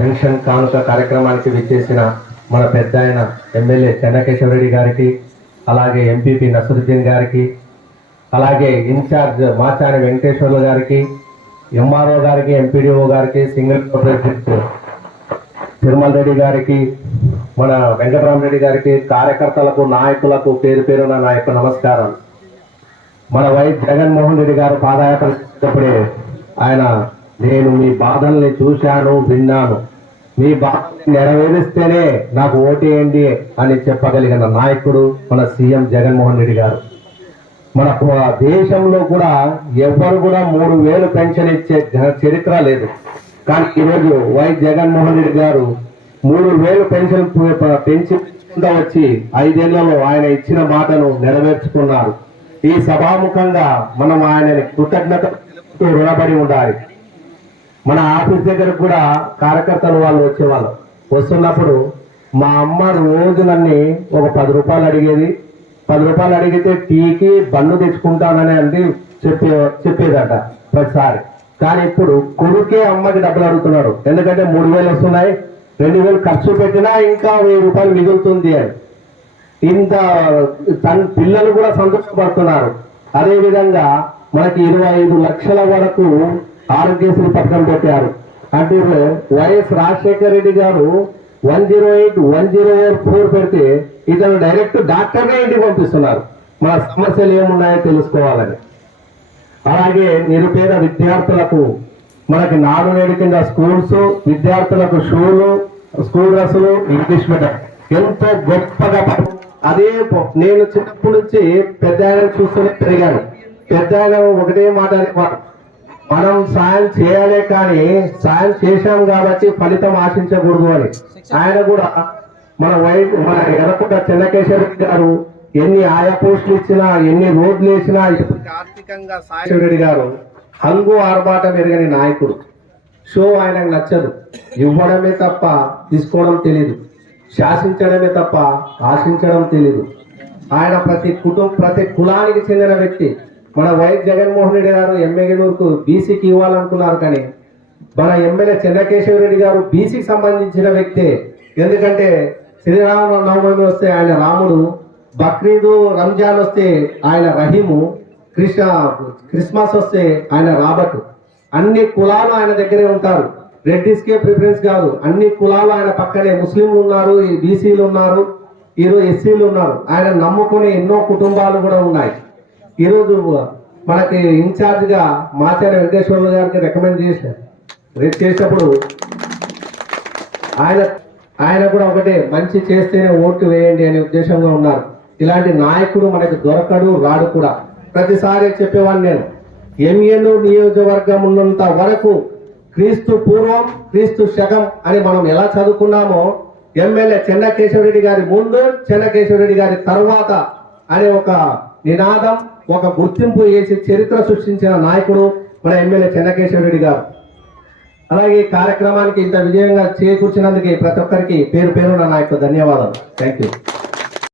Pension కానుక కార్యక్రమానికి విచ్చేసిన మన పెద్ద ఆయన ఎమ్మెల్యే చెన్నకేశ్వరరెడ్డి గారికి అలాగే ఎంపీపీ నసరుద్దీన్ గారికి అలాగే ఇన్ఛార్జ్ మాచాని వెంకటేశ్వర్లు గారికి ఎంఆర్ఓ గారికి ఎంపీడీఓ గారికి సింగిల్ ప్రెసిడెంట్ తిరుమల రెడ్డి గారికి మన వెంకటరామరెడ్డి గారికి కార్యకర్తలకు నాయకులకు పేరు పేరున నా యొక్క నమస్కారం మన వైఎస్ జగన్మోహన్ రెడ్డి గారు పాదయాత్ర చేసేటప్పుడే ఆయన నేను మీ బాధల్ని చూశాను విన్నాను. మీ బాధల్ని నెరవేరిస్తేనే నాకు ఓటేయండి అని చెప్పగలిగిన నాయకుడు మన సీఎం జగన్మోహన్ రెడ్డి గారు. మన దేశంలో కూడా ఎవ్వరు కూడా మూడు వేలు పెన్షన్ ఇచ్చే చరిత్ర లేదు. కానీ ఈరోజు వై జగన్మోహన్ రెడ్డి గారు మూడు వేలు పెన్షన్ పెంచి వచ్చి ఐదేళ్ళలో ఆయన ఇచ్చిన మాటను నెరవేర్చుకున్నారు. ఈ సభాముఖంగా మనం ఆయనని కృతజ్ఞత రుణపడి ఉండాలి. మన ఆఫీస్ దగ్గర కూడా కార్యకర్తలు వాళ్ళు వచ్చేవాళ్ళు. వస్తున్నప్పుడు మా అమ్మ రోజు నన్ను ఒక పది రూపాయలు అడిగేది. పది రూపాయలు అడిగితే టీకి బన్ను తెచ్చుకుంటానని అంటే చెప్పే చెప్పేదట ప్రతిసారి. కానీ ఇప్పుడు కొడుకే అమ్మకి డబ్బులు అడుగుతున్నాడు. ఎందుకంటే మూడు వేలు వస్తున్నాయి. రెండు వేలు ఖర్చు పెట్టినా ఇంకా వెయ్యి రూపాయలు మిగులుతుంది అని. ఇంత తన పిల్లలు కూడా సంతోషపడుతున్నారు. అదేవిధంగా మనకి ఇరవై ఐదు లక్షల వరకు ఆరోగ్యశ్రీ పథకం పెట్టారు. అంటే YS Rajasekhara Reddy garu one zero eight one zero four పెడితే ఇతను డైరెక్ట్ డాక్టర్నే ఇంటికి పంపిస్తున్నారు. మన సమస్యలు ఏమున్నాయో తెలుసుకోవాలని. అలాగే నిరుపేద విద్యార్థులకు మనకి నాడు నేడు కింద స్కూల్స్ విద్యార్థులకు షూలు స్కూల్ డ్రెస్సులు ఇంగ్లీష్ మీడియం. ఎంతో గొప్పగా అదే నేను చిన్నప్పటి నుంచి పెద్ద చూస్తూనే పెరిగాను. పెద్ద ఒకటే మాట. మనం సాయం చేయాలే కానీ సాయం చేశాం కాబట్టి ఫలితం ఆశించకూడదు అని. ఆయన కూడా మన వైపు మన ఎర్రకుంట చెన్నకేశ్వర గారు ఎన్ని ఆయా పోస్టులు ఇచ్చినా ఎన్ని రోడ్లు వేసినా ఆర్థికంగా సాయం రెడ్డి గారు హంగు ఆర్భాటం ఎరగని నాయకుడు. షో ఆయనకు నచ్చదు. ఇవ్వడమే తప్ప తీసుకోవడం తెలియదు శాసించడమే తప్ప ఆశించడం తెలియదు ఆయన ప్రతి కుటుంబ ప్రతి కులానికి చెందిన వ్యక్తి మన వైఎస్ జగన్మోహన్ రెడ్డి గారు ఎమ్మెగనూరుకు బీసీకి ఇవ్వాలనుకున్నారు కానీ మన ఎమ్మెల్యే చెన్నకేశవ రెడ్డి గారు బీసీకి సంబంధించిన వ్యక్తే. ఎందుకంటే శ్రీరామ నవమి వస్తే ఆయన రాముడు బక్రీదు రంజాన్ వస్తే ఆయన రహీము కృష్ణ క్రిస్మస్ వస్తే ఆయన రాబట్ అన్ని కులాలు ఆయన దగ్గరే ఉంటారు. రెడ్డిస్కే ప్రిఫరెన్స్ కాదు. అన్ని కులాలు ఆయన పక్కనే ముస్లింలు ఉన్నారు ఈ బీసీలు ఉన్నారు ఈరోజు ఎస్సీలు ఉన్నారు. ఆయన నమ్ముకునే ఎన్నో కుటుంబాలు కూడా ఉన్నాయి. ఈరోజు మనకి ఇన్ఛార్జ్గా మాచార్య వెంకటేశ్వరరావు గారికి రికమెండ్ చేశారు. రేపు చేసినప్పుడు ఆయన ఆయన కూడా ఒకటే మంచి చేస్తేనే ఓటు వేయండి అనే ఉద్దేశంగా ఉన్నారు. ఇలాంటి నాయకుడు మనకి దొరకడు రాడు కూడా. ప్రతిసారి చెప్పేవాడిని నేను ఎంఎన్ నియోజకవర్గం ఉన్నంత వరకు క్రీస్తు పూర్వం క్రీస్తు శకం అని మనం ఎలా చదువుకున్నామో ఎమ్మెల్యే చెన్నకేశవరెడ్డి గారి ముందు చెన్నకేశ్వరరెడ్డి గారి తర్వాత అనే ఒక నినాదం ఒక గుర్తింపు చేసి చరిత్ర సృష్టించిన నాయకుడు మన ఎమ్మెల్యే చెన్నకేశవరెడ్డి గారు. అలాగే ఈ కార్యక్రమానికి ఇంత విజయంగా చేకూర్చినందుకు ప్రతి ఒక్కరికి పేరు పేరు నా యొక్క ధన్యవాదాలు. Thank you